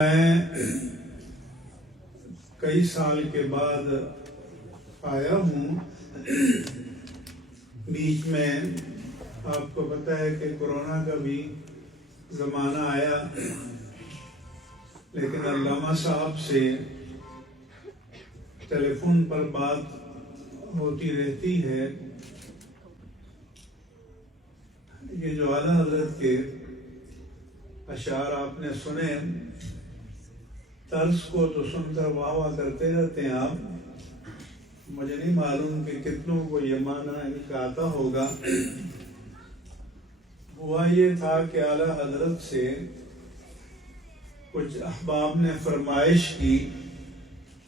میں کئی سال کے بعد آیا ہوں۔ بیچ میں آپ کو پتہ ہے کہ کورونا کا بھی زمانہ آیا، لیکن علامہ صاحب سے ٹیلی فون پر بات ہوتی رہتی ہے۔ یہ جو اعلیٰ حضرت کے اشعار آپ نے سنے، طرز کو تو سن کر واہ واہ کرتے رہتے ہیں آپ۔ مجھے نہیں معلوم کہ کتنوں کو یہ معنی ان کا آتا ہوگا۔ ہوا یہ تھا کہ اعلیٰ حضرت سے کچھ احباب نے فرمائش کی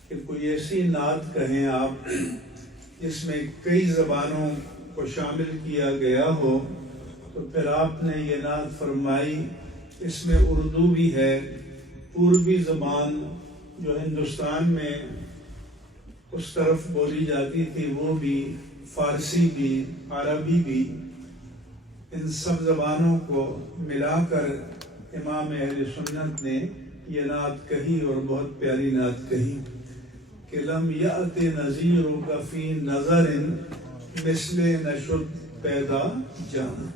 کہ کوئی ایسی نعت کہیں آپ جس میں کئی زبانوں کو شامل کیا گیا ہو، تو پھر آپ نے یہ نعت فرمائی۔ اس میں اردو بھی ہے، پوربی زبان جو ہندوستان میں اس طرف بولی جاتی تھی وہ بھی، فارسی بھی، عربی بھی، ان سب زبانوں کو ملا کر امام اہل سنت نے یہ نعت کہی، اور بہت پیاری نعت کہی کہ لم یأت نظیرک فی نظر مثل نشد پیدا جان،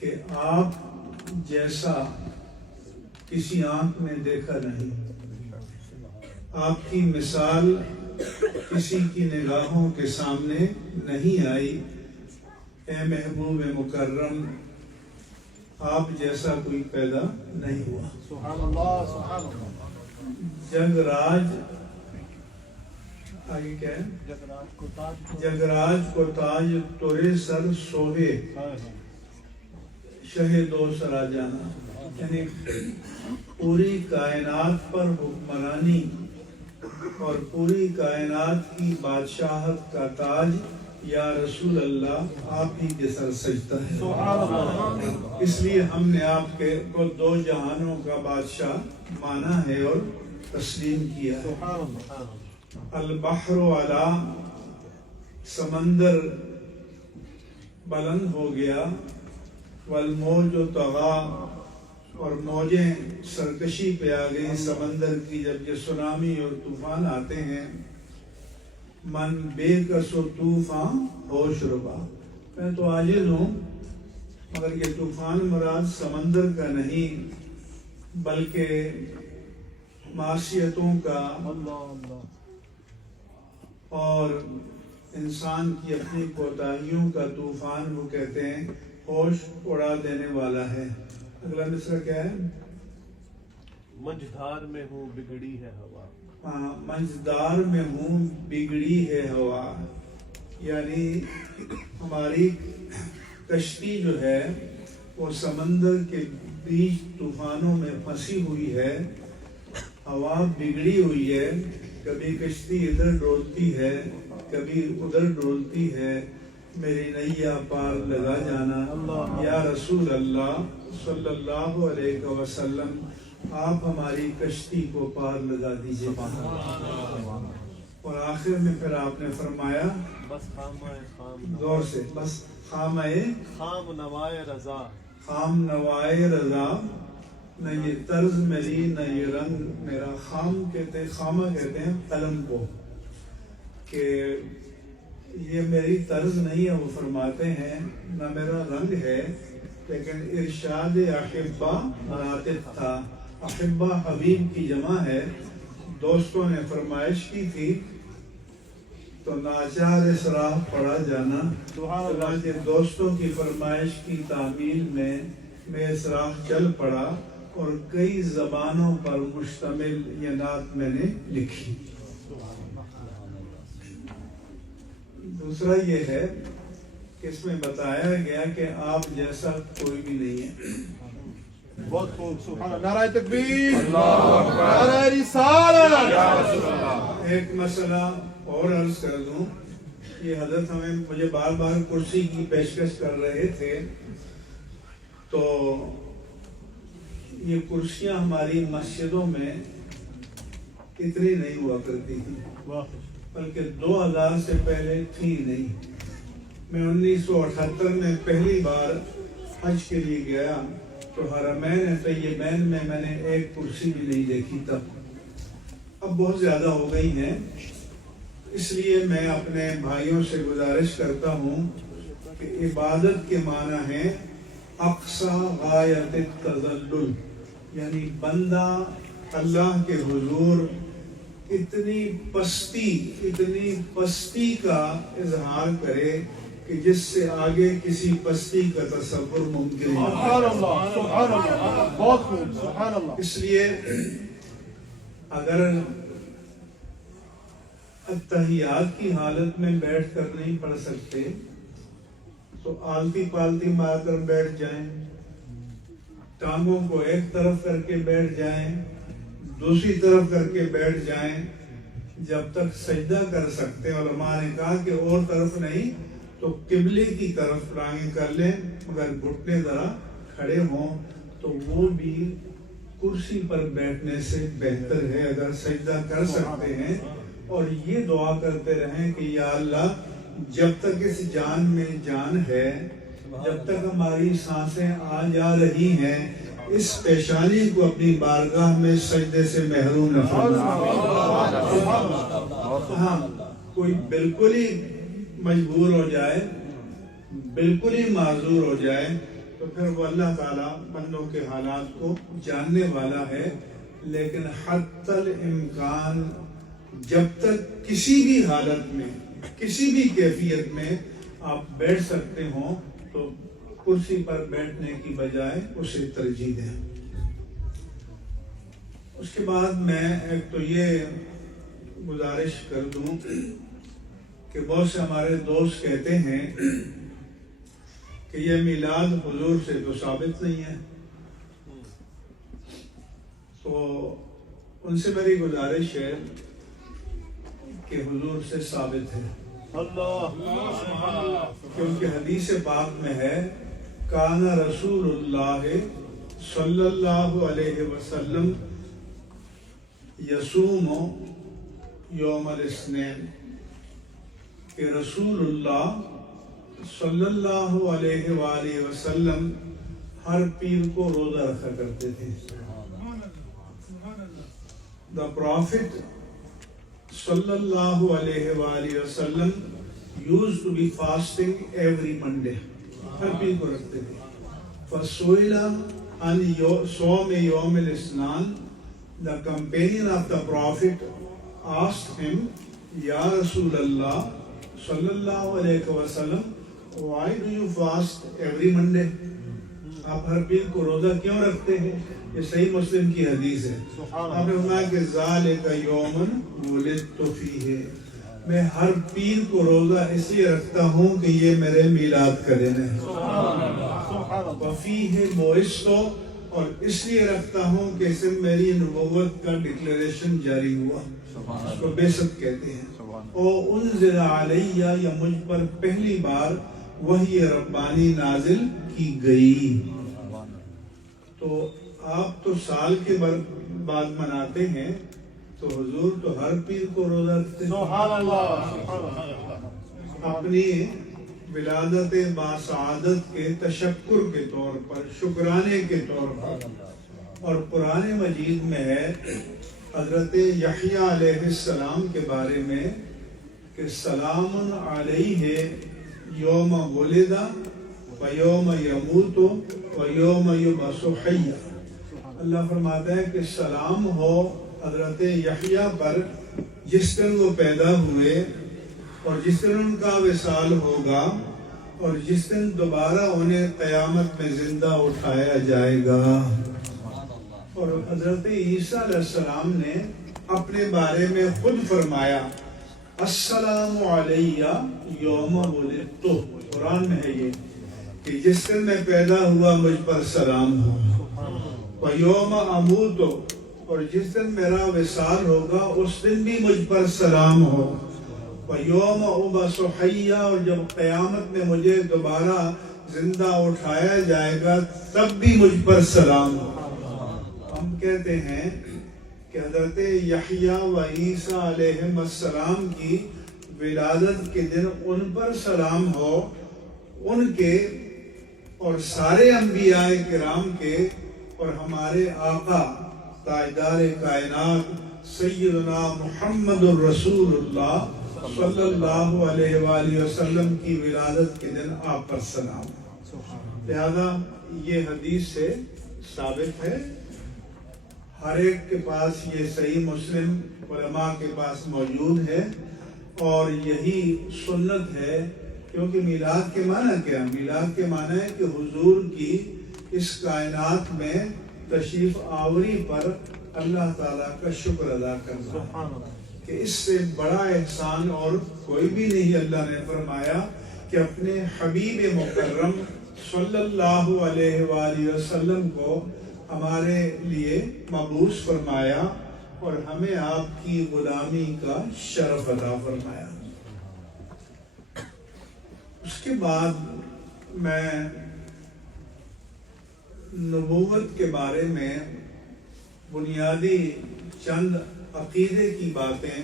کہ آپ جیسا کسی آنکھ میں دیکھا نہیں، آپ کی مثال کسی کی نگاہوں کے سامنے نہیں آئی۔ اے محبوب مکرم، آپ جیسا کوئی پیدا نہیں ہوا۔ سبحان اللہ، سبحان اللہ۔ جگ راج، آگے کیا ہے؟ جگ راج کو تاج تورے سر سوہے، شہ دو سرا جانا، یعنی پوری کائنات پر حکمرانی اور پوری کائنات کی بادشاہت کا تاج یا رسول اللہ آپ ہی کے سر سجدہ ہے۔ اس لیے ہم نے آپ کے کو دو جہانوں کا بادشاہ مانا ہے اور تسلیم کیا ہے۔ البحر علا، سمندر بلند ہو گیا، والموج طغا، اور موجیں سرکشی پہ آ گئی سمندر کی جب یہ سونامی اور طوفان آتے ہیں۔ من بے کس و طوفان ہوش ربا، میں تو عاجز ہوں، مگر یہ طوفان مراد سمندر کا نہیں بلکہ معصیتوں کا اور انسان کی اپنی کوتاہیوں کا طوفان، وہ کہتے ہیں ہوش اڑا دینے والا ہے۔ اگلا مصرع کیا ہے؟ منجھدار میں ہوں بگڑی ہے ہوا۔ ہاں، منجھدار میں ہوں بگڑی ہے ہوا، یعنی ہماری کشتی جو ہے وہ سمندر کے بیچ طوفانوں میں پھنسی ہوئی ہے، ہوا بگڑی ہوئی ہے، کبھی کشتی ادھر ڈولتی ہے کبھی ادھر ڈولتی ہے، میری نیا پار لگا جانا۔ یا رسول اللہ صلی اللہ علیہ وسلم، آپ ہماری کشتی کو پار لگا دیجیے۔ اور آخر میں پھر آپ نے فرمایا، بس خامہ خام غور سے، بس خامہ خام نوائے رضا، خام نوائے رضا، نہ یہ طرز میری نہ یہ رنگ میرا۔ خام کہتے ہیں، خامہ کہتے ہیں قلم کو، کہ یہ میری طرز نہیں ہے، وہ فرماتے ہیں نہ میرا رنگ ہے، لیکن ارشاد احبہ ناطق تھا۔ احبہ حبیب کی جمع ہے۔ دوستوں نے فرمائش کی تھی تو ناچار اسراح پڑا جانا، چنانچہ دوستوں کی فرمائش کی تعمیل میں اسراح چل پڑا، اور کئی زبانوں پر مشتمل یہ نعت میں نے لکھی۔ دوسرا یہ ہے کہ اس میں بتایا گیا کہ آپ جیسا کوئی بھی نہیں ہے۔ بہت خوب، سبحان اللہ، نعرہ تکبیر، نعرہ رسالت۔ ایک مسئلہ اور عرض کر دوں، یہ حضرت مجھے بار بار کرسی کی پیشکش کر رہے تھے، تو یہ کرسیاں ہماری مسجدوں میں اتنی نہیں ہوا کرتی تھی، بلکہ 2000 سے پہلے تھی نہیں۔ میں 1978 میں پہلی بار حج کے لیے گیا تو حرمین طیبین میں نے ایک کرسی بھی نہیں دیکھی تب. اب بہت زیادہ ہو گئی ہیں، اس لیے میں اپنے بھائیوں سے گزارش کرتا ہوں کہ عبادت کے معنی ہے اقصی غایت التذلل، یعنی بندہ اللہ کے حضور اتنی پستی کا اظہار کرے کہ جس سے آگے کسی پستی کا تصور ممکن نہیں. سبحان اللہ، سبحان اللہ، بہت خوب، سبحان اللہ. اس لیے اگر اتحیات کی حالت میں بیٹھ کر نہیں پڑھ سکتے تو آلتی پالتی مار کر بیٹھ جائیں، ٹانگوں کو ایک طرف کر کے بیٹھ جائیں، دوسری طرف کر کے بیٹھ جائیں، جب تک سجدہ کر سکتے. علماء نے کہا کہ اور طرف نہیں تو قبلے کی طرف ٹانگیں کر لیں، اگر گھٹنے ذرا کھڑے ہوں تو وہ بھی کرسی پر بیٹھنے سے بہتر ہے اگر سجدہ کر سکتے ہیں. اور یہ دعا کرتے رہیں کہ یا اللہ جب تک اس جان میں جان ہے، جب تک ہماری سانسیں آ جا رہی ہیں، اس پیشانی کو اپنی بارگاہ میں سجدے سے محروم نہ فرما. ہاں کوئی بالکل ہی مجبور ہو جائے، بالکل ہی معذور ہو جائے تو پھر وہ اللہ تعالیٰ بندوں کے حالات کو جاننے والا ہے. لیکن حتی الامکان جب تک کسی بھی حالت میں، کسی بھی کیفیت میں آپ بیٹھ سکتے ہوں تو کرسی پر بیٹھنے کی بجائے اسے ترجیح دیں. اس کے بعد میں ایک تو یہ گزارش کر دوں کہ بہت سے ہمارے دوست کہتے ہیں کہ یہ میلاد حضور سے تو ثابت نہیں ہے، تو ان سے میری گزارش ہے کہ حضور سے ثابت ہے. کیونکہ حدیث پاک میں ہے کان رسول اللہ صلی اللہ علیہ وسلم یصوم یوم الاثنین، کہ رسول اللہ صلی اللہ علیہ وآلہ وسلم ہر پیر کو روزہ رکھا کرتے تھے. The Prophet صلی اللہ علیہ وآلہ وسلم used to be fasting every Monday. ہر پیر کو رکھتے تھے. فَسُئِلَ عَنْ صَوْمِ يَوْمِ الْإِثْنَانِ. The companion of the Prophet asked him, Ya Rasulullah sallallahu alayhi wa sallam, why do you fast every Monday? آپ ہر پیر کو روزہ کیوں رکھتے ہیں؟ یہ صحیح مسلم کی حدیث ہے. آپ نے فرمایا کہ ذَلِكَ يَوْمٌ وُلِدْتُ فِيهِ، میں ہر پیر کو روزہ اس لیے رکھتا ہوں کہ یہ میرے میلاد کا دن ہے. وَفِيهِ بُعِثْتُ، اور اس لیے رکھتا ہوں کہ اس میں میری نبوت کا ڈکلیریشن جاری ہوا، اس کو بعثت کہتے ہیں. اور انزل علیہ، یا مجھ پر پہلی بار وحی ربانی نازل کی گئی. تو آپ تو سال کے بعد مناتے ہیں، تو حضور تو ہر پیر کو روزہ رکھتے ہیں. اپنی ولادت باسعادت کے تشکر کے طور پر، شکرانے کے طور پر. اور قرآن مجید میں ہے حضرت یحییٰ علیہ السلام کے بارے میں کہ سلام علیہ یوم ولد و یوم یموت و یوم یبعث حیا. اللہ فرماتا ہے کہ سلام ہو حضرت یحییٰ پر جس دن وہ پیدا ہوئے اور جس دن ان کا وصال ہوگا اور جس دن دوبارہ انہیں قیامت میں زندہ اٹھایا جائے گا. اور حضرت عیسیٰ علیہ السلام نے اپنے بارے میں خود فرمایا السلام علیہ یوم ولدت. قرآن میں ہے یہ کہ جس دن میں پیدا ہوا مجھ پر سلام ہو. وَيَوْمَ أَمُوتُ، اور جس دن میرا وصال ہوگا اس دن بھی مجھ پر سلام ہو. وَيَوْمَ أُبْعَثُ حَيًّا، اور جب قیامت میں مجھے دوبارہ زندہ اٹھایا جائے گا تب بھی مجھ پر سلام ہو. ہم کہتے ہیں کہ حضرت یحییٰ و عیسیٰ علیہ السلام کی ولادت کے دن ان پر سلام ہو، ان کے اور سارے انبیاء کرام کے اور ہمارے آقا تاجدار کائنات سیدنا محمد الرسول اللہ صلی اللہ علیہ وآلہ وسلم کی ولادت کے دن آپ پر سلام. لہذا یہ حدیث سے ثابت ہے، ہر ایک کے پاس یہ صحیح مسلم علماء کے پاس موجود ہے، اور یہی سنت ہے. کیونکہ میلاد کے معنی کیا؟ میلاد کے معنی ہے کہ حضور کی اس کائنات میں تشریف آوری پر اللہ تعالیٰ کا شکر ادا کرنا، کہ اس سے بڑا احسان اور کوئی بھی نہیں. اللہ نے فرمایا کہ اپنے حبیب مکرم صلی اللہ علیہ وآلہ وسلم کو ہمارے لیے مبعوث فرمایا اور ہمیں آپ کی غلامی کا شرف عطا فرمایا. اس کے بعد میں نبوت کے بارے میں بنیادی چند عقیدے کی باتیں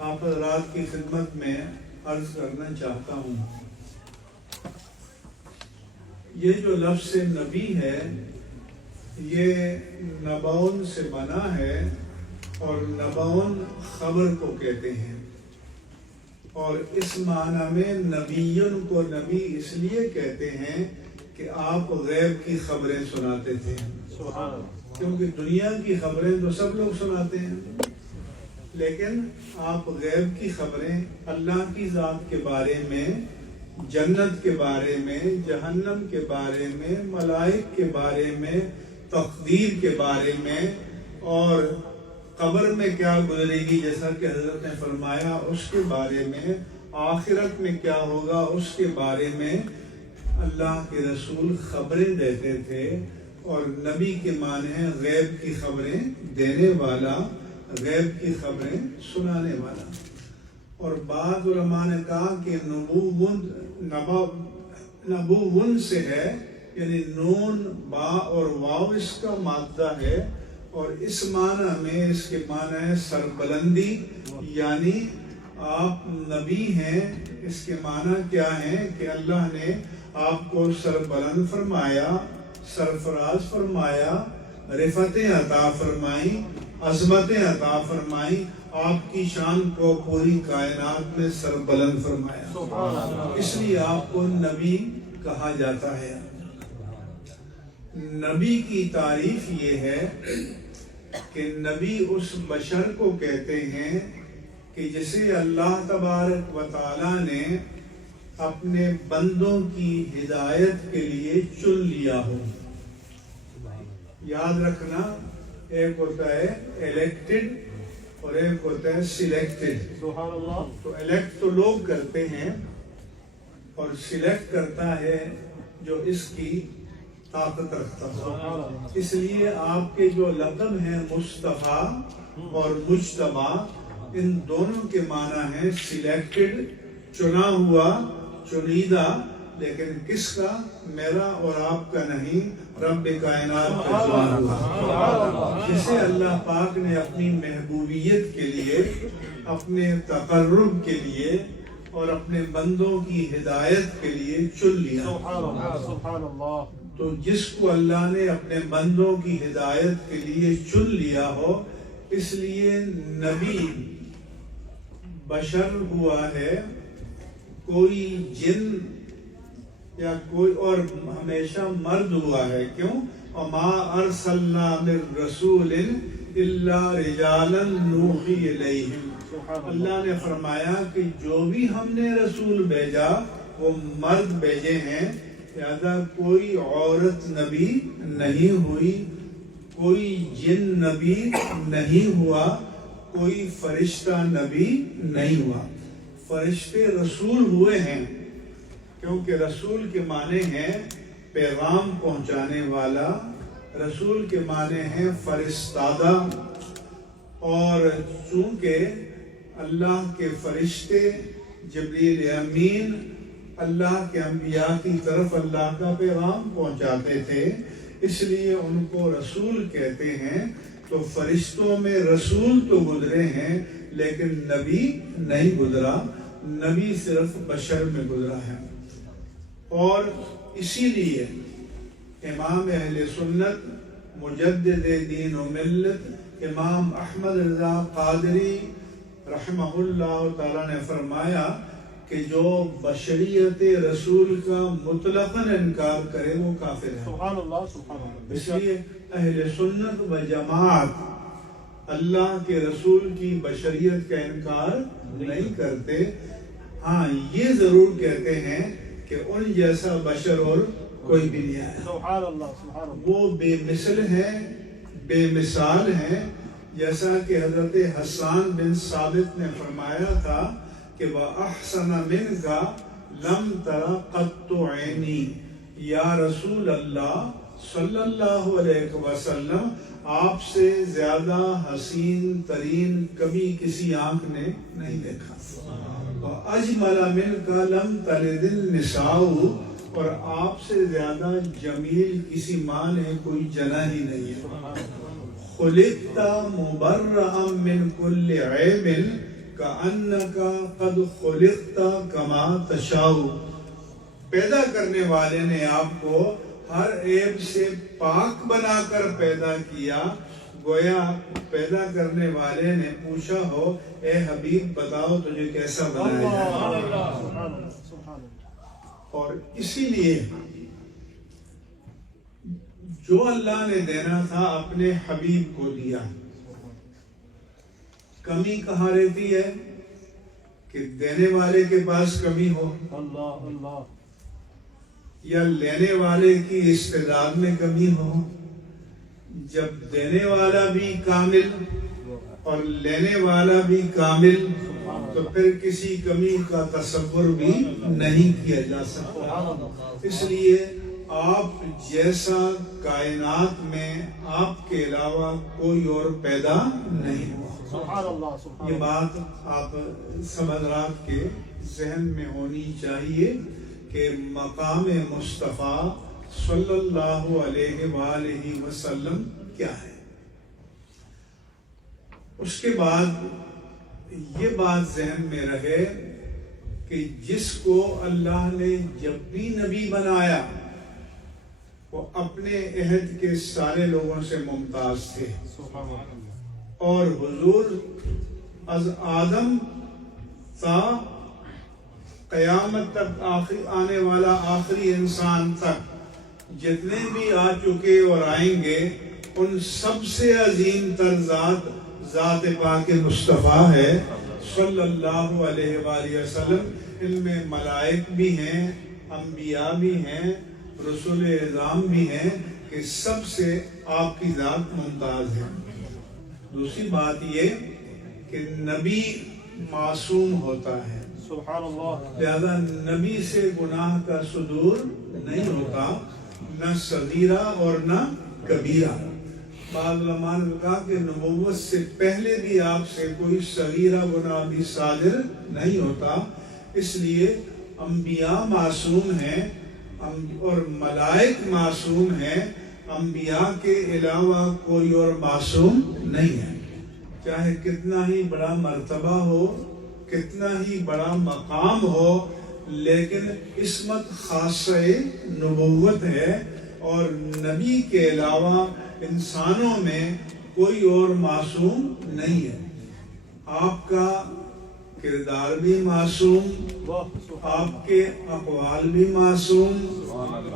آپ حضرات کی خدمت میں عرض کرنا چاہتا ہوں. یہ جو لفظ نبی ہے یہ نبعون سے بنا ہے، اور نبعون خبر کو کہتے ہیں، اور اس معنی میں نبیون کو نبی اس لیے کہتے ہیں کہ آپ غیب کی خبریں سناتے تھے. کیونکہ دنیا کی خبریں تو سب لوگ سناتے ہیں، لیکن آپ غیب کی خبریں اللہ کی ذات کے بارے میں، جنت کے بارے میں، جہنم کے بارے میں، ملائک کے بارے میں، تقدیر کے بارے میں، اور قبر میں کیا گزرے گی جیسا کہ حضرت نے فرمایا اس کے بارے میں، آخرت میں کیا ہوگا اس کے بارے میں اللہ کے رسول خبریں دیتے تھے. اور نبی کے معنی ہے غیب کی خبریں دینے والا، غیب کی خبریں سنانے والا. اور بعض علماء نے کہا کہ نبوون سے ہے، یعنی نون با اور واو اس کا مادہ ہے، اور اس معنی میں اس کے معنی ہے سربلندی، یعنی آپ نبی ہیں. اس کے معنی کیا ہے کہ اللہ نے آپ کو سربلند فرمایا، سرفراز فرمایا، رفعتیں عطا فرمائی، عظمتیں عطا فرمائی، آپ کی شان کو پوری کائنات میں سربلند فرمایا. اس لیے آپ کو نبی کہا جاتا ہے. نبی کی تعریف یہ ہے کہ نبی اس بشر کو کہتے ہیں کہ جسے اللہ تبارک و تعالی نے اپنے بندوں کی ہدایت کے لیے چن لیا ہو. یاد رکھنا، ایک ہوتا ہے الیکٹڈ اور ایک ہوتا ہے سلیکٹڈ. تو الیکٹ تو لوگ کرتے ہیں، اور سلیکٹ کرتا ہے جو اس کی طاقت رکھتا ہو. اس لیے آپ کے جو لقب ہیں مصطفیٰ اور مجتبیٰ، ان دونوں کے معنی ہیں سلیکٹڈ، چنا ہوا، چنیدہ، لیکن کس کا؟ میرا اور آپ کا نہیں، رب کائنات کا چنا ہوا، جسے اللہ پاک نے اپنی محبوبیت کے لیے، اپنے تقرب کے لیے اور اپنے بندوں کی ہدایت کے لیے چن لیا. سبحان اللہ. تو جس کو اللہ نے اپنے بندوں کی ہدایت کے لیے چن لیا ہو، اس لیے نبی بشر ہوا ہے، کوئی جن یا کوئی اور ہمیشہ مرد ہوا ہے. کیوں؟ وَمَا أَرْسَلْنَا مِن رَّسُولٍ إِلَّا رِجَالًا نُوحِي إِلَيْهِمْ. اللہ نے فرمایا کہ جو بھی ہم نے رسول بھیجا وہ مرد بھیجے ہیں، لہذا کوئی عورت نبی نہیں ہوئی، کوئی جن نبی نہیں ہوا، کوئی فرشتہ نبی نہیں ہوا. فرشتے رسول ہوئے ہیں، کیونکہ رسول کے معنی ہیں پیغام پہنچانے والا، رسول کے معنی ہیں فرستادہ. اور چونکہ اللہ کے فرشتے جبریل امین اللہ کے انبیاء کی طرف اللہ کا پیغام پہنچاتے تھے، اس لیے ان کو رسول کہتے ہیں. تو فرشتوں میں رسول تو گزرے ہیں لیکن نبی نہیں گزرا، نبی صرف بشر میں گزرا ہے. اور اسی لیے امام اہل سنت مجدد دین و ملت امام احمد رضا قادری رحمہ اللہ تعالیٰ نے فرمایا کہ جو بشریت رسول کا مطلقاً انکار کرے وہ کافر ہے. سبحان اللہ سبحان اللہ. اس لیے اہل سنت و جماعت اللہ کے رسول کی بشریت کا انکار نہیں کرتے. ہاں یہ ضرور کہتے ہیں کہ ان جیسا بشر اور کوئی بھی نہیں آیا. سبحان اللہ سبحان اللہ. وہ بے مثل ہیں، بے مثال ہیں. جیسا کہ حضرت حسان بن ثابت نے فرمایا تھا کہ وَأَحْسَنَ مِنْكَ لَمْ تَرَ قَطُّ عَيْنِي. یا رسول اللہ صلی اللہ علیہ وسلم، آپ سے زیادہ حسین ترین کبھی کسی آنکھ نے نہیں دیکھا. وَأَجْمَلَ مِنْكَ لَمْ تَلِدِ النِّسَاءُ. اور آپ سے زیادہ جمیل کسی ماں نے کوئی جنا ہی نہیں ہے. خلقت مبرئا من كل عیب كأنك قد خلقت كما تشاء. پیدا کرنے والے نے آپ کو ہر عیب سے پاک بنا کر پیدا کیا، گویا پیدا کرنے والے نے پوچھا ہو اے حبیب بتاؤ تجھے کیسا بنایا جائے. اور اسی لیے جو اللہ نے دینا تھا اپنے حبیب کو دیا. کمی کہاں رہتی ہے کہ دینے والے کے پاس کمی ہو، اللہ اللہ. یا لینے والے کی استعداد میں کمی ہو. جب دینے والا بھی کامل اور لینے والا بھی کامل تو پھر کسی کمی کا تصور بھی نہیں کیا جا سکتا. اس لیے آپ جیسا کائنات میں آپ کے علاوہ کوئی اور پیدا نہیں ہوا. سبحان اللہ سبحان اللہ. یہ بات آپ سب حضرات کے ذہن میں ہونی چاہیے کہ مقام مصطفیٰ صلی اللہ علیہ وآلہ وسلم کیا ہے. اس کے بعد یہ بات ذہن میں رہے کہ جس کو اللہ نے جب بھی نبی بنایا وہ اپنے عہد کے سارے لوگوں سے ممتاز تھے. اور حضور از آدم تا قیامت تک آنے والا آخری انسان تک جتنے بھی آ چکے اور آئیں گے ان سب سے عظیم تر ذات پاک مصطفیٰ ہے صلی اللہ علیہ وآلہ وسلم. ان میں ملائک بھی ہیں، انبیاء بھی ہیں، رسول اعظام بھی ہیں کہ سب سے آپ کی ذات ممتاز ہے. دوسری بات یہ کہ نبی معصوم ہوتا ہے، سبحان اللہ. لہذا نبی سے گناہ کا صدور نہیں ہوتا، نہ صغیرہ اور نہ کبیرہ. بعض علماء نے کہا کہ نبوت سے پہلے بھی آپ سے کوئی صغیرہ گناہ بھی صادر نہیں ہوتا. اس لیے انبیاء معصوم ہیں اور ملائک معصوم ہیں. انبیاء کے علاوہ کوئی اور معصوم نہیں ہے. چاہے کتنا ہی بڑا مرتبہ ہو، کتنا ہی بڑا مقام ہو، لیکن عصمت خاصہ نبوت ہے. اور نبی کے علاوہ انسانوں میں کوئی اور معصوم نہیں ہے. آپ کا کردار بھی معصوم، آپ کے اقوال بھی معصوم،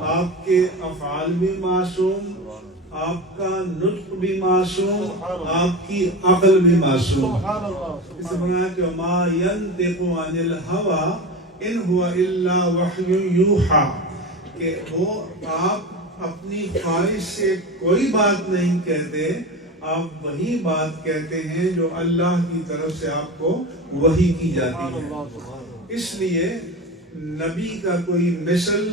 آپ کے افعال بھی معصوم، آپ کا نطق بھی معصوم، آپ کی عقل بھی معصوم. اس بنا کہ ما ينطق عن الهوى ان هو الا وحی یوحى، کہ وہ آپ اپنی خواہش سے کوئی بات نہیں کہتے، آپ وہی بات کہتے ہیں جو اللہ کی طرف سے آپ کو وحی کی جاتی ہے. اس لیے نبی کا کوئی مثل،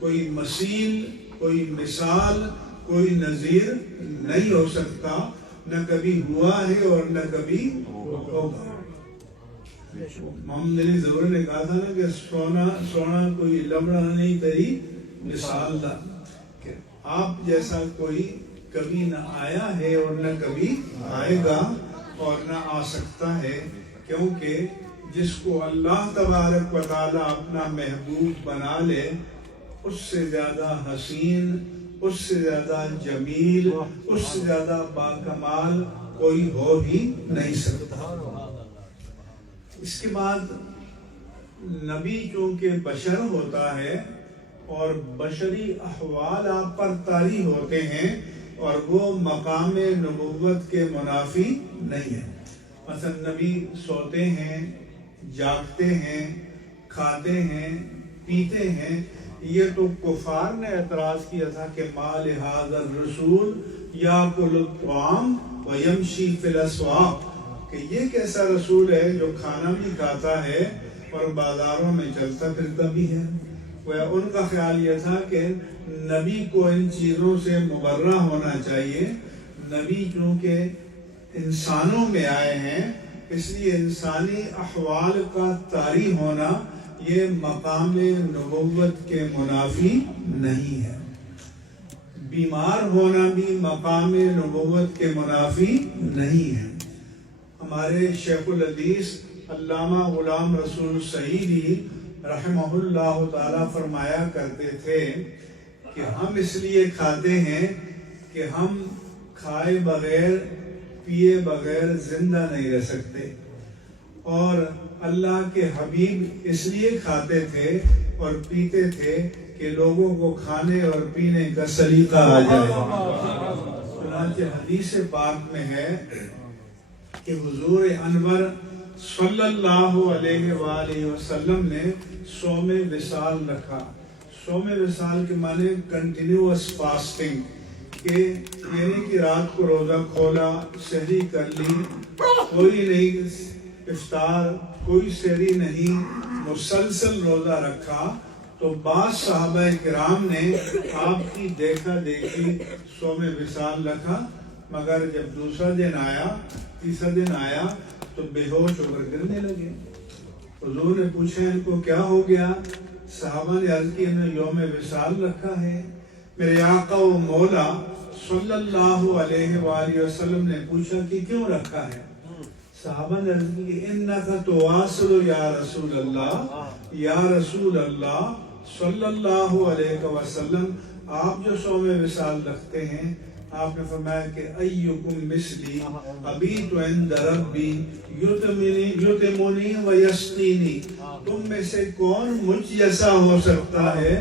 کوئی مثیل، کوئی مثال، کوئی نظیر نہیں ہو سکتا، نہ کبھی ہوا ہے اور نہ کبھی ہوگا. محمد علی ظہور نے کہا تھا نا کہ سونا کوئی لبڑا نہیں تیری مثال دا، کہ آپ جیسا کوئی کبھی نہ آیا ہے اور نہ کبھی آئے گا اور نہ آ سکتا ہے. کیونکہ جس کو اللہ تبارک و تعالیٰ اپنا محبوب بنا لے اس سے زیادہ حسین، اس سے زیادہ جمیل، اس سے زیادہ باکمال کوئی ہو ہی نہیں سکتا۔ اس کے بعد نبی چونکہ بشر ہوتا ہے اور بشری احوال آپ پر طاری ہوتے ہیں اور وہ مقام نبوت کے منافی نہیں ہے۔ مثلا نبی سوتے ہیں، جاگتے ہیں، کھاتے ہیں، پیتے ہیں۔ یہ تو کفار نے اعتراض کیا تھا کہ ما لہذا الرسول یاکل الطعام ویمشی فی الاسواق، کہ یہ کیسا رسول ہے جو کھانا بھی کھاتا ہے اور بازاروں میں چلتا پھرتا بھی ہے۔ ان کا خیال یہ تھا کہ نبی کو ان چیزوں سے مبرہ ہونا چاہیے۔ نبی چونکہ انسانوں میں آئے ہیں، اس لیے انسانی احوال کا طاری ہونا یہ مقام نبوت کے منافی نہیں ہے۔ بیمار ہونا بھی مقام نبوت کے منافی نہیں ہے۔ ہمارے شیخ الحدیث علامہ غلام رسول سعیدی رحمہ اللہ تعالیٰ فرمایا کرتے تھے کہ ہم اس لیے کھاتے ہیں کہ ہم کھائے بغیر پیے بغیر زندہ نہیں رہ سکتے، اور اللہ کے حبیب اس لیے کھاتے تھے اور پیتے تھے کہ لوگوں کو کھانے اور پینے کا سلیقہ آ جائے۔ چنانچہ حدیث پاک میں ہے کہ حضور انور صلی اللہ علیہ وآلہ وسلم نے صوم وصال رکھا۔ صوم وصال کے معنی کنٹینیوس فاسٹنگ، کہ یعنی کہ رات کو روزہ کھولا، سحری کر لی، کوئی نہیں افطار، کوئی سحری نہیں، مسلسل روزہ رکھا۔ تو بعض صحابہ کرام نے آپ کی دیکھا دیکھی صوم وصال رکھا، مگر جب دوسرا دن آیا، تیسرا دن آیا تو بے ہوش ہو کر گرنے لگے۔ حضور نے پوچھا ان کو کیا ہو گیا؟ صحابہ نے عرض کی انہوں نے یوم وصال رکھا ہے۔ میرے آقا و مولا صلی اللہ علیہ وآلہ وسلم نے پوچھا کہ کیوں رکھا ہے؟ صحابہ نے عرض کی کہ انکا تواصل یا رسول اللہ، یا رسول اللہ صلی اللہ علیہ وسلم، آپ جو صوم وصال رکھتے ہیں، آپ نے فرمایا کہ ایکم مثلی ابیت عند ربی یطعمنی و یسقینی، تم میں سے کون مجھ جیسا ہو سکتا ہے؟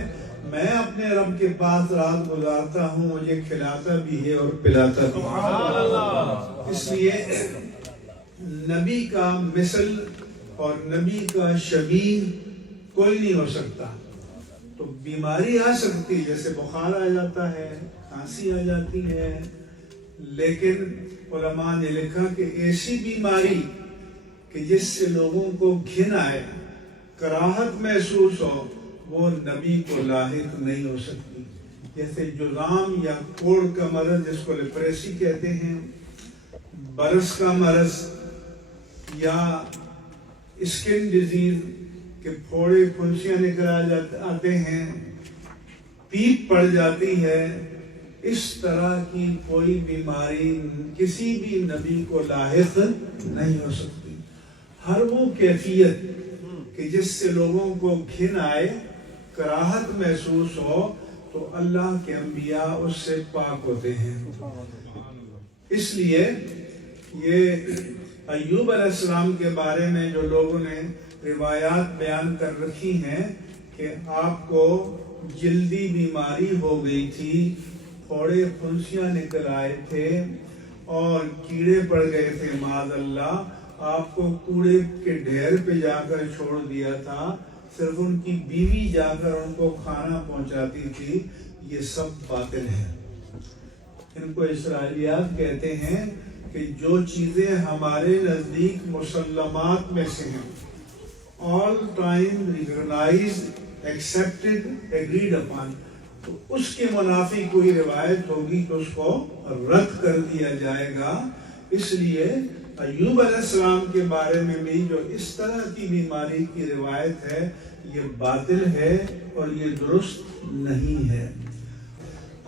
میں اپنے رب کے پاس رات گزارتا ہوں، مجھے کھلاتا بھی ہے اور پلاتا بھی ہے۔ اس لیے نبی کا مثل اور نبی کا شبیہ کوئی نہیں ہو سکتا۔ تو بیماری آ سکتی، جیسے بخار آ جاتا ہے، کھانسی آ جاتی ہے، لیکن علماء نے لکھا کہ ایسی بیماری کہ جس سے لوگوں کو گھن آئے، کراہت محسوس ہو، وہ نبی کو لاحق نہیں ہو سکتی۔ جیسے جذام یا کوڑ کا مرض جس کو لیپریسی کہتے ہیں، برس کا مرض یا اسکن ڈیزیز کہ پھوڑے پھنسیاں نکل آتے ہیں، پیپ پڑ جاتی ہے، اس طرح کی کوئی بیماری کسی بھی نبی کو لاحق نہیں ہو سکتی۔ ہر وہ کیفیت کہ جس سے لوگوں کو گھن آئے، کراہت محسوس ہو، تو اللہ کے انبیاء اس سے پاک ہوتے ہیں۔ اس لیے یہ ایوب علیہ السلام کے بارے میں جو لوگوں نے روایات بیان کر رکھی ہیں کہ آپ کو جلدی بیماری ہو گئی تھی، پھوڑے پھنسیاں نکل آئے تھے اور کیڑے پڑ گئے تھے، معاذ اللہ، آپ کو کوڑے کے ڈھیر پہ جا کر چھوڑ دیا تھا، صرف ان کی بیوی جا کر ان کو کھانا پہنچاتی تھی۔ یہ سب باطل ہے۔ ان کو اسرائیلیات کہتے ہیں کہ جو چیزیں ہمارے نزدیک مسلمات میں سے ہیں، all time recognized, accepted, agreed upon، تو اس کے منافی کوئی روایت ہوگی تو اس کو رد کر دیا جائے گا۔ اس لیے ایوب علیہ السلام کے بارے میں بھی جو اس طرح کی بیماری کی روایت ہے، یہ باطل ہے اور یہ درست نہیں ہے۔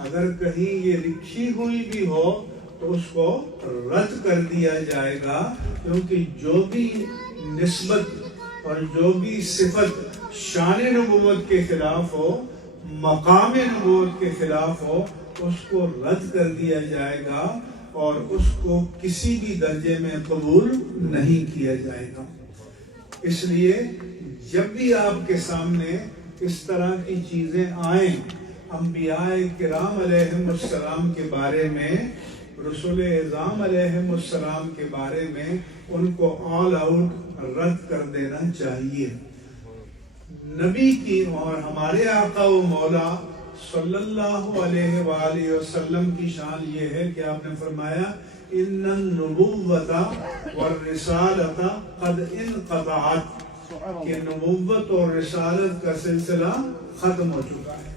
اگر کہیں یہ لکھی ہوئی بھی ہو تو اس کو رد کر دیا جائے گا، کیونکہ جو بھی نسبت اور جو بھی صفت شان نبوت کے خلاف ہو مقام نبوت کے خلاف ہو اس کو رد کر دیا جائے گا اور اس کو کسی بھی درجے میں قبول نہیں کیا جائے گا۔ اس لیے جب بھی آپ کے سامنے اس طرح کی چیزیں آئیں، انبیاء کرام علیہم السلام کے بارے میں، رسول اعظام علیہم السلام کے بارے میں، ان کو آل آؤٹ رد کر دینا چاہیے۔ نبی کی اور ہمارے آقا و مولا صلی اللہ علیہ وآلہ وسلم کی شان یہ ہے کہ آپ نے فرمایا ان النبوۃ والرسالۃ قد انقطعت، کہ نبوت اور رسالت کا سلسلہ ختم ہو چکا ہے،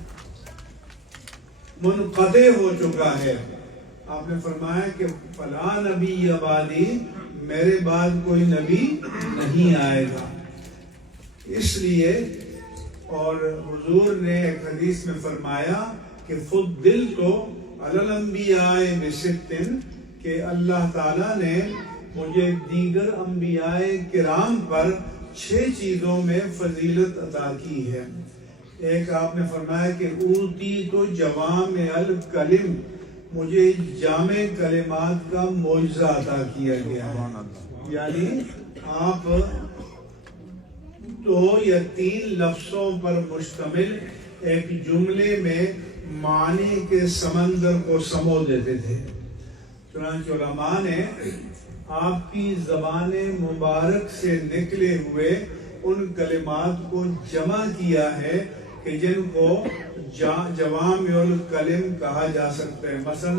منقطع ہو چکا ہے۔ آپ نے فرمایا کہ فلا نبی بعدی، میرے بعد کوئی نبی نہیں آئے گا۔ اس لیے اور حضور نے ایک حدیث میں فرمایا کہ فضلت علی الانبیاء بست، کہ اللہ تعالیٰ نے مجھے دیگر انبیاء کرام پر 6 چیزوں میں فضیلت عطا کی ہے۔ ایک آپ نے فرمایا کہ اوتیت جوامع الکلم، مجھے جامع کلمات کا معجزہ عطا کیا گیا ہے، یعنی آپ 2 یا 3 لفظوں پر مشتمل ایک جملے میں معنی کے سمندر کو سمو دیتے تھے۔ چنانچہ علماء نے آپ کی زبان مبارک سے نکلے ہوئے ان کلمات کو جمع کیا ہے کہ جن کو جوامع الکلم کہا جا سکتا ہے۔ مثلا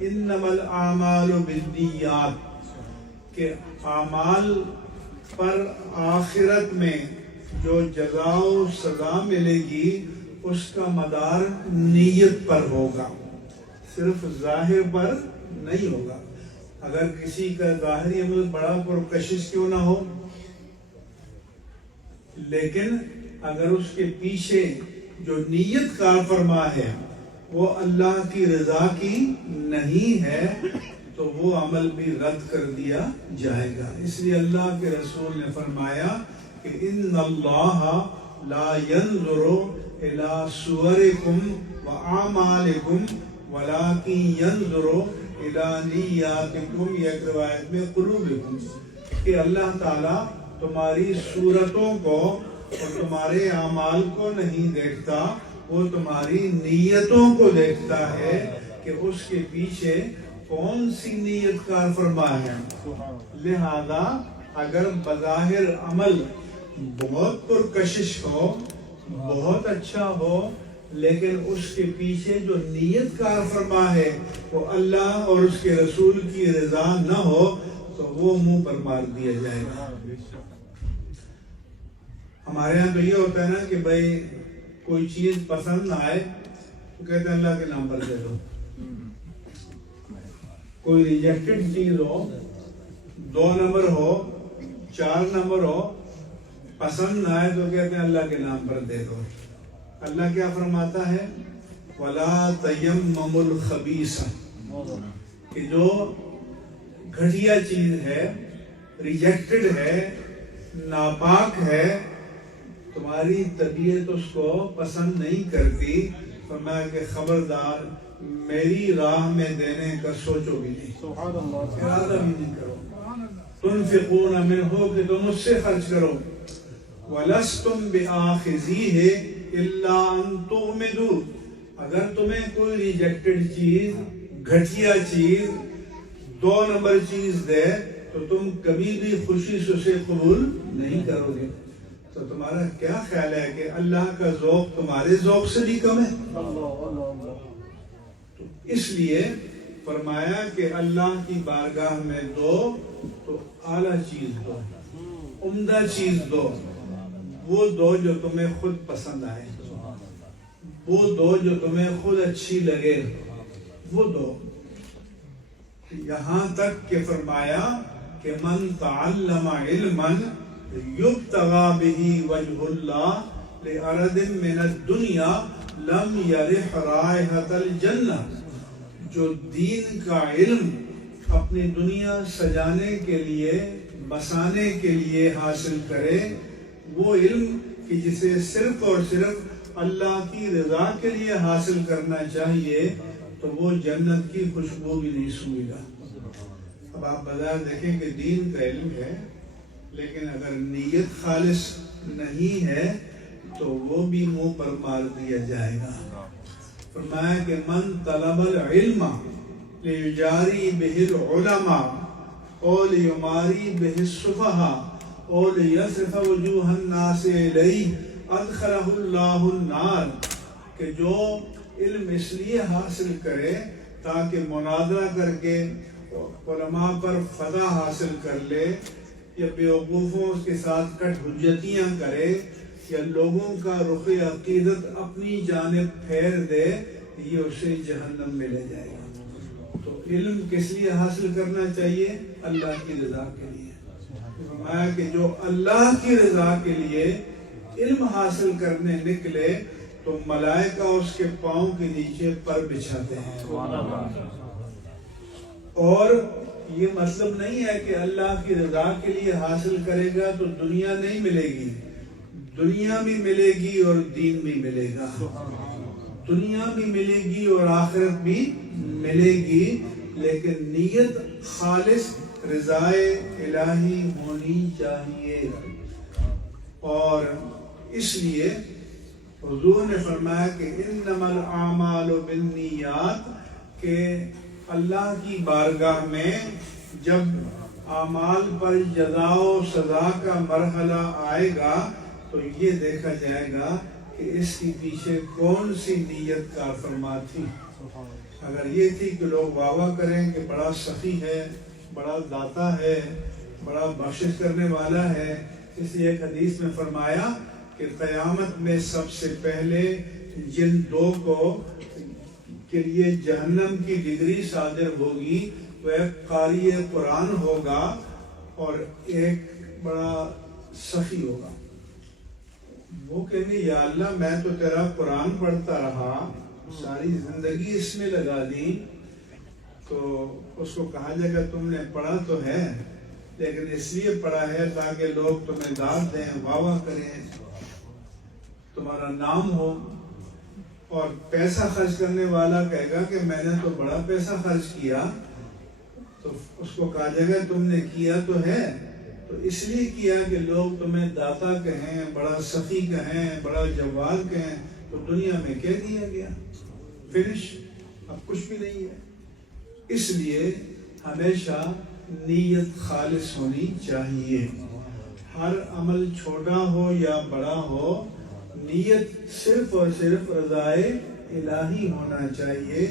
انما الاعمال بالنیات، کہ اعمال پر آخرت میں جو جزا و سزا ملے گی اس کا مدار نیت پر ہوگا، صرف ظاہر پر نہیں ہوگا۔ اگر کسی کا ظاہری عمل بڑا پرکشش کیوں نہ ہو، لیکن اگر اس کے پیچھے جو نیت کار فرما ہے وہ اللہ کی رضا کی نہیں ہے تو وہ عمل بھی رد کر دیا جائے گا۔ اس لیے اللہ کے رسول نے فرمایا کہ ان اللہ لا ينظر الى صورکم واعمالکم ولکن ينظر الى نیاتکم، یا ایک روایت میں قلوبکم، کہ اللہ تعالیٰ تمہاری صورتوں کو اور تمہارے اعمال کو نہیں دیکھتا، وہ تمہاری نیتوں کو دیکھتا ہے کہ اس کے پیچھے کون سی نیت کار فرما ہے۔ لہذا اگر بظاہر عمل بہت پرکشش ہو، بہت اچھا ہو، لیکن اس کے پیچھے جو نیت کار فرما ہے وہ اللہ اور اس کے رسول کی رضا نہ ہو تو وہ منہ پر مار دیا جائے گا۔ ہمارے ہاں تو یہ ہوتا ہے نا کہ بھائی کوئی چیز پسند نہ آئے تو کہتے ہیں اللہ کے نام پر دے دو۔ کوئی ریجیکٹڈ چیز ہو، 2 نمبر ہو، 4 نمبر ہو، پسند نہ آئے تو کہتے ہیں اللہ کے نام پر دے دو۔ اللہ کیا فرماتا ہے؟ وَلَا تَيَمَّمُوا الْخَبِيثَ، کہ جو گھٹیا چیز ہے، ریجیکٹڈ ہے، ناپاک ہے، تمہاری طبیعت اس کو پسند نہیں کرتی، فرمایا کہ خبردار میری راہ میں دینے کا سوچو بھی نہیں، ارادہ بھی نہیں کرو۔ تنفقون منہ، کہ تم اس سے خرچ کرو، وَلَسْتُمْ بِآخِذِيهِ إِلَّا أَن تُغْمِضُوا، اگر تمہیں کوئی ریجیکٹڈ چیز، گھٹیا چیز، 2 نمبر چیز دے تو تم کبھی بھی خوشی سے اسے قبول نہیں کرو گے۔ تو تمہارا کیا خیال ہے کہ اللہ کا ذوق تمہارے ذوق سے بھی کم ہے؟ تو اس لیے فرمایا کہ اللہ کی بارگاہ میں دو تو اعلیٰ چیز دو، عمدہ چیز دو، وہ دو جو تمہیں خود پسند آئے، وہ دو جو تمہیں خود اچھی لگے، وہ دو۔ یہاں تک کہ فرمایا کہ من تعلم علما یبتغى به وجه اللہ لأرض من الدنیا لم یرح رائحۃ الجنہ، جو دین کا علم اپنی دنیا سجانے کے لیے، بسانے کے لیے حاصل کرے، وہ علم کہ جسے صرف اور صرف اللہ کی رضا کے لیے حاصل کرنا چاہیے تو وہ جنت کی خوشبو بھی نہیں سونگے گا۔ اب آپ بظاہر دیکھیں کہ دین کا علم ہے، لیکن اگر نیت خالص نہیں ہے تو وہ بھی منہ پر مار دیا جائے گا۔ فرمایا کہ من طلب العلم لیجاری بہ العلماء او لیماری بہ السفہاء او لیصرف وجوہ الناس الیہ ادخلہ اللہ النار، کہ جو علم اس لیے حاصل کرے تاکہ مناظرہ کر کے علماء پر فتح حاصل کر لے، یا بیوقوفوں کے ساتھ کٹ حجتیاں کرے، یا لوگوں کا رخ عقیدت اپنی جانب پھیر دے، یہ اسے جہنم میں لے جائے گا۔ تو علم کس لیے حاصل کرنا چاہیے؟ اللہ کی رضا کے لیے۔ فرمایا کہ جو اللہ کی رضا کے لیے علم حاصل کرنے نکلے تو ملائکہ اس کے پاؤں کے نیچے پر بچھاتے ہیں۔ اور یہ مطلب نہیں ہے کہ اللہ کی رضا کے لیے حاصل کرے گا تو دنیا نہیں ملے گی، دنیا بھی ملے گی اور دین بھی ملے گا، دنیا بھی ملے گی اور آخرت بھی ملے گی، لیکن نیت خالص رضائے الہی ہونی چاہیے۔ اور اس لیے حضور نے فرمایا کہ انما الاعمال بالنیات، کہ اللہ کی بارگاہ میں جب اعمال پر جزا و سزا کا مرحلہ آئے گا تو یہ دیکھا جائے گا کہ اس کے پیچھے کون سی نیت کار فرما تھی۔ اگر یہ تھی کہ لوگ واہ واہ کریں کہ بڑا سخی ہے، بڑا داتا ہے، بڑا بخشش کرنے والا ہے، اس لیے ایک حدیث میں فرمایا کہ قیامت میں سب سے پہلے جن دو کو کے لیے جہنم کی ڈگری صادر ہوگی وہ ایک قاری قرآن ہوگا اور ایک بڑا سخی ہوگا۔ وہ کہیں گے یا اللہ میں تو تیرا قرآن پڑھتا رہا، ساری زندگی اس میں لگا دی، تو اس کو کہا جائے گا تم نے پڑھا تو ہے لیکن اس لیے پڑھا ہے تاکہ لوگ تمہیں داد دیں، واہ واہ کریں، تمہارا نام ہو۔ اور پیسہ خرچ کرنے والا کہے گا کہ میں نے تو بڑا پیسہ خرچ کیا، تو اس کو کہا جائے گا تم نے کیا تو ہے، تو اس لیے کیا کہ لوگ تمہیں داتا کہیں، بڑا سخی کہیں، بڑا جواد کہیں، تو دنیا میں کہہ دیا گیا، فنش، اب کچھ بھی نہیں ہے۔ اس لیے ہمیشہ نیت خالص ہونی چاہیے، ہر عمل چھوٹا ہو یا بڑا ہو، نیت صرف اور صرف رضائے الہی ہونا چاہیے،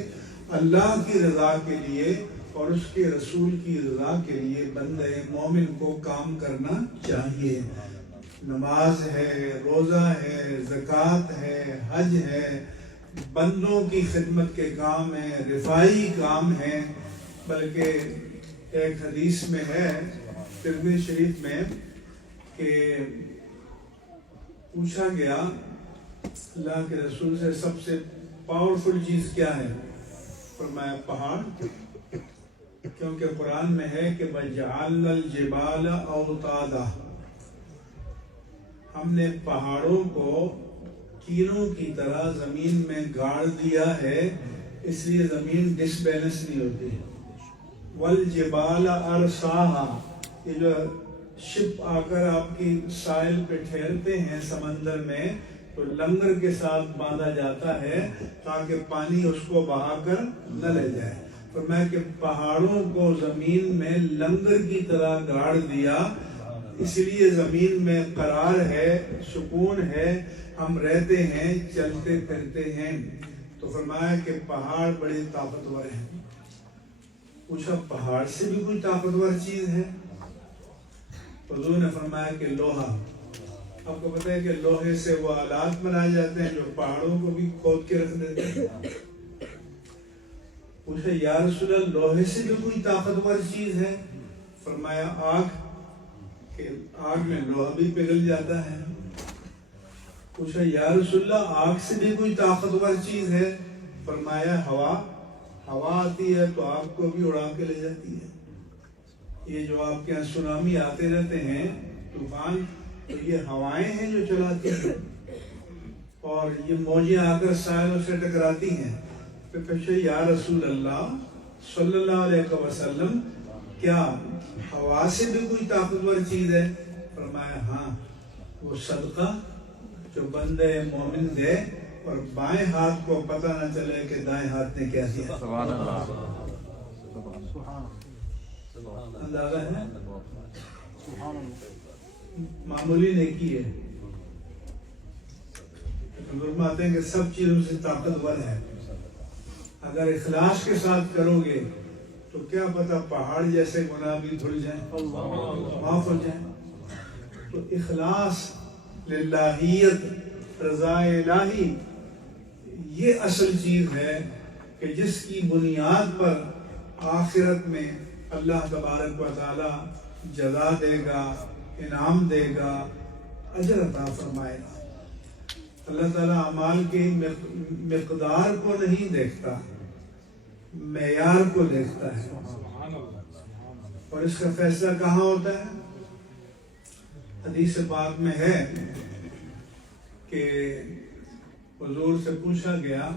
اللہ کی رضا کے لیے اور اس کے رسول کی رضا کے لیے بندے مومن کو کام کرنا چاہیے۔ نماز ہے، روزہ ہے، زکوٰۃ ہے، حج ہے، بندوں کی خدمت کے کام ہیں، رفائی کام ہیں، بلکہ ایک حدیث میں ہے ترمذی شریف میں کہ پوچھا گیا اللہ کے رسول سے سب سے پاورفل چیز کیا ہے؟ فرمایا پہاڑ، کیونکہ قرآن میں ہے کہ وَجَعَلْنَا الْجِبَالَ أَوْتَادًا، ہم نے پہاڑوں کو کینوں کی طرح زمین میں گاڑ دیا ہے، اس لیے زمین ڈس بیلنس نہیں ہوتی۔ وَالْجِبَالَ أَرْسَاهَا، یہ جو شپ آ کر آپ کی ساحل پہ ٹھہرتے ہیں سمندر میں تو لنگر کے ساتھ باندھا جاتا ہے تاکہ پانی اس کو بہا کر نہ لے جائے۔ فرمایا کہ پہاڑوں کو زمین میں لنگر کی طرح گاڑ دیا، اس لیے زمین میں قرار ہے، سکون ہے، ہم رہتے ہیں، چلتے پھرتے ہیں۔ تو فرمایا کہ پہاڑ بڑے طاقتور ہیں۔ پوچھا پہاڑ سے بھی کوئی طاقتور چیز ہے؟ حضور نے فرمایا کہ لوہا۔ آپ کو پتہ ہے کہ لوہے سے وہ آلات بنائے جاتے ہیں جو پہاڑوں کو بھی کھود کے رکھ دیتے ہیں۔ پوچھا یا رسول اللہ لوہے سے بھی کوئی طاقتور چیز ہے؟ فرمایا آگ، کہ آگ میں لوہا بھی پگھل جاتا ہے۔ پوچھا یا رسول اللہ آگ سے بھی کوئی طاقتور چیز ہے؟ فرمایا ہوا، ہوا آتی ہے تو آگ کو بھی اڑا کے لے جاتی ہے۔ یہ جو آپ کے یہاں سونامی آتے رہتے ہیں، طوفان، تو یہ ہوائیں ہیں جو چلاتی ہیں۔ اور یہ موجیں آ کر ساحلوں سے ٹکراتی ہیں، پھر پیچھے یا رسول اللہ صلی اللہ علیہ وسلم کیا ہوا سے بھی کوئی طاقتور چیز ہے؟ فرمایا ہاں، وہ صدقہ جو بندے مومن دے اور بائیں ہاتھ کو پتہ نہ چلے کہ دائیں ہاتھ نے کیا دیا۔ سبحان اللہ، اندازہ ہے معمولی نیکی ہے، فرماتے ہیں کہ سب چیزوں سے طاقتور ہے۔ اگر اخلاص کے ساتھ کرو گے تو کیا پتہ پہاڑ جیسے گناہ بھی دھل جائیں، معاف ہو جائیں۔ تو اخلاص، للہیت، رضا الہی، یہ اصل چیز ہے کہ جس کی بنیاد پر آخرت میں اللہ تبارک و تعالی جزا دے گا، انعام دے گا، اجر عطا فرمائے گا۔ اللہ تعالیٰ اعمال کی مقدار کو نہیں دیکھتا، معیار کو دیکھتا ہے، اور اس کا فیصلہ کہاں ہوتا ہے؟ حدیث پاک میں ہے کہ حضور سے پوچھا گیا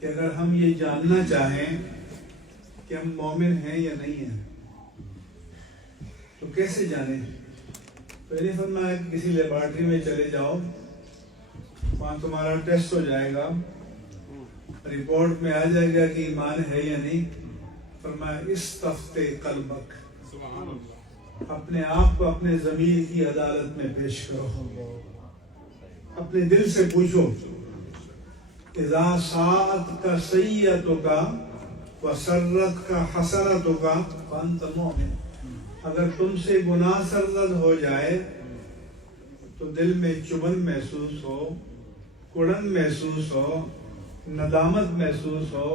کہ اگر ہم یہ جاننا چاہیں کہ ہم مومن ہیں یا نہیں ہیں تو کیسے جانیں؟ تو انہیں فرمایا کہ کسی لیبارٹری میں چلے جاؤ، وہاں تمہارا ٹیسٹ ہو جائے گا، رپورٹ میں آ جائے گا کہ ایمان ہے یا نہیں۔ فرمایا استفتے قلبک، اپنے آپ کو اپنے ضمیر کی عدالت میں پیش کرو، اپنے دل سے پوچھو، اذا ساعت کا سیئتوں کا وسرت کا حسرتوں کا فانت مومن، اگر تم سے گناہ سرزد ہو جائے تو دل میں چبھن محسوس ہو، کڑن محسوس ہو، ندامت محسوس ہو،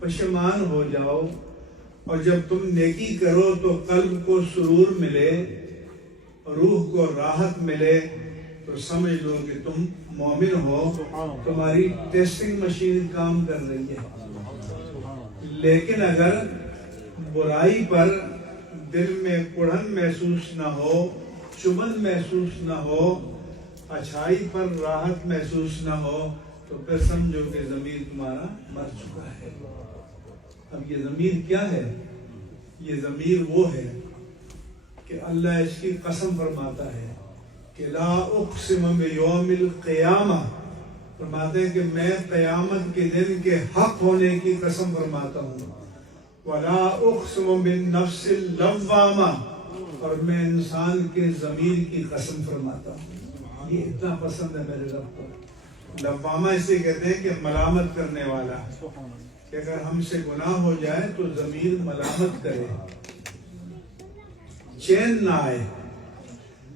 پشیمان ہو جاؤ، اور جب تم نیکی کرو تو قلب کو سرور ملے، روح کو راحت ملے، تو سمجھ لو کہ تم مومن ہو، تمہاری ٹیسٹنگ مشین کام کر رہی ہے۔ لیکن اگر برائی پر دل میں کڑن محسوس نہ ہو، چبھن محسوس نہ ہو، اچھائی پر راحت محسوس نہ ہو، تو پھر سمجھو کہ ضمیر تمہارا مر چکا ہے۔ اب یہ ضمیر کیا ہے؟ یہ ضمیر وہ ہے کہ اللہ اس کی قسم فرماتا ہے کہ لا اقسم بیوم القیامہ، فرماتے ہیں کہ میں قیامت کے دن کے حق ہونے کی قسم فرماتا ہوں، ولا اقسم بالنفس اللوامہ، اور میں انسان کے ضمیر کی قسم فرماتا ہوں۔ یہ اتنا پسند ہے میرے رب کو۔ لوامہ اسے کہتے ہیں کہ ملامت کرنے والا، کہ اگر ہم سے گناہ ہو جائے تو ضمیر ملامت کرے، چین نہ آئے۔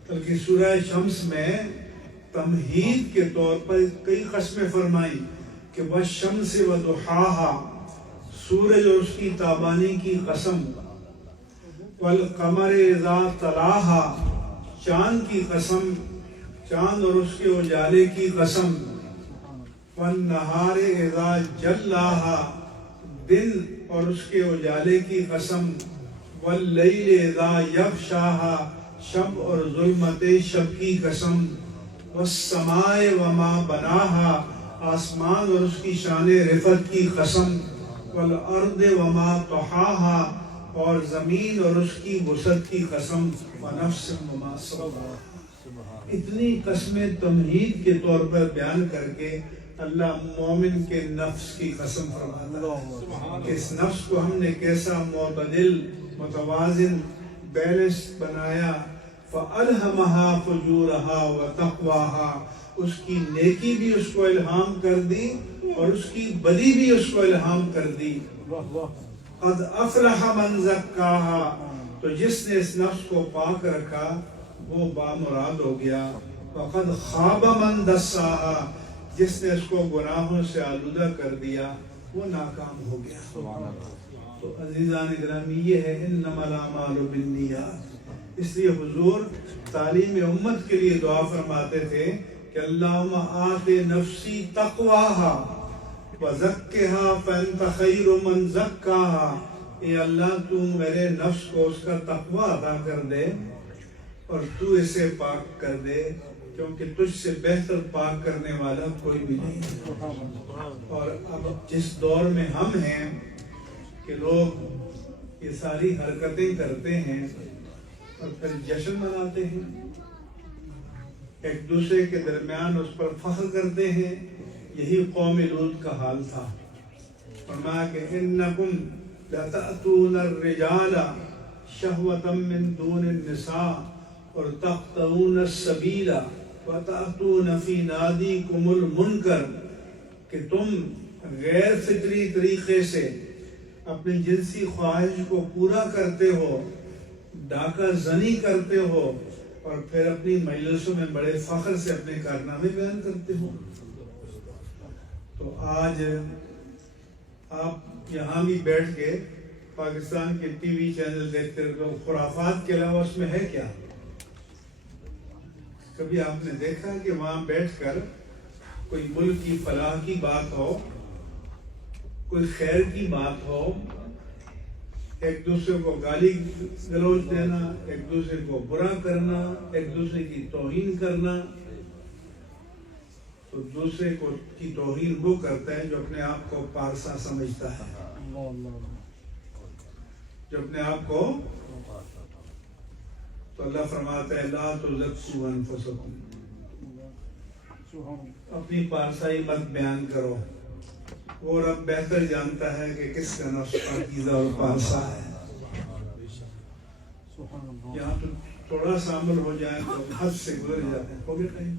بلکہ سورہ شمس میں تمہید کے طور پر کئی قسمیں فرمائی کہ والشمس وضحاها، سورج اور اس کی تابانی کی قسم، والقمر اذا تلاها، چاند کی قسم، چاند اور اس کے اجالے کی قسم، والنہار اذا جلاها، دن اور اس کے اجالے کی قسم، واللیل اذا یغشاها، شب اور ظلمت شب کی قسم، والسماء وما بناها، آسمان اور اس کی شان رفعت کی قسم، والارض وما طحاها، اور زمین اور اس کی وسعت کی قسم، ونفس وما سواها۔ اتنی قسمیں تمہید کے طور پر بیان کر کے اللہ مومن کے نفس کی قسم فرماتا ہے کہ اس نفس کو ہم نے کیسا معتدل، متوازن، بیلنس بنایا۔ فَأَلْهَمَهَا فُجُورَهَا وَتَقْوَاهَا، اس کی نیکی بھی اس کو الہام کر دی اور اس کی بدی بھی اس کو الہام کر دی۔ قَدْ أَفْلَحَ مَنْ زَكَّاهَا، تو جس نے اس نفس کو پاک رکھا وہ بامراد ہو گیا۔ وَقَدْ خَابَ مَنْ دَسَّاهَا، جس نے اس کو گناہوں سے آلودہ کر دیا وہ ناکام ہو گیا۔ تو عزیزان گرامی، یہ ہے انما الاعمال بالنیات۔ اس لیے حضور تعلیم امت کے لیے دعا فرماتے تھے کہ اللہم آت نفسی تقواها وزکھا فانت خیر من زکاہا، اے اللہ تو میرے نفس کو اس کا تقوی عطا کر دے اور تو اسے پاک کر دے، کیونکہ تجھ سے بہتر پاک کرنے والا کوئی بھی نہیں ہے۔ اور اب جس دور میں ہم ہیں کہ لوگ یہ ساری حرکتیں کرتے ہیں اور پھر جشن مناتے ہیں، ایک دوسرے کے درمیان اس پر فخر کرتے ہیں، یہی قوم لوط کا حال تھا۔ فرمایا کہ انکم لتأتون الرجال شہوة من دون النساء اور تقطعون السبیل وتأتون فی نادیکم المنکر، کہ تم غیر فطری طریقے سے اپنی جنسی خواہش کو پورا کرتے ہو، ڈاکہ زنی کرتے ہو، اور پھر اپنی مجلسوں میں بڑے فخر سے اپنے کارنامے بیان کرتے ہو۔ تو آج آپ یہاں بھی بیٹھ کے پاکستان کے ٹی وی چینل دیکھتے رہتے ہو، خرافات کے علاوہ اس میں ہے کیا؟ کبھی آپ نے دیکھا کہ وہاں بیٹھ کر کوئی ملک کی فلاح کی بات ہو، کوئی خیر کی بات ہو، ایک دوسرے کو گالی گلوچ دینا، ایک دوسرے کو برا کرنا، ایک دوسرے کی توہین کرنا؟ تو دوسرے کو کی توہین وہ کرتا ہے جو اپنے آپ کو پارسا سمجھتا ہے، جو اپنے آپ کو، تو اللہ فرماتا ہے لا تزکوا انفسکم، اپنی پارسائی مت بیان کرو، وہ رب بہتر جانتا ہے کہ کس کا نفس پاکیزہ اور پارسا ہے۔ یہاں تو تھوڑا سا عمل ہو جائے تو حد سے گزر جاتے ہیں، ہو گیا کہیں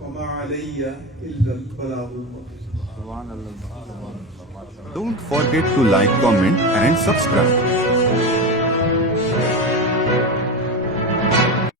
وما علی الا البلاغ المبین۔ Don't forget to like, comment and subscribe.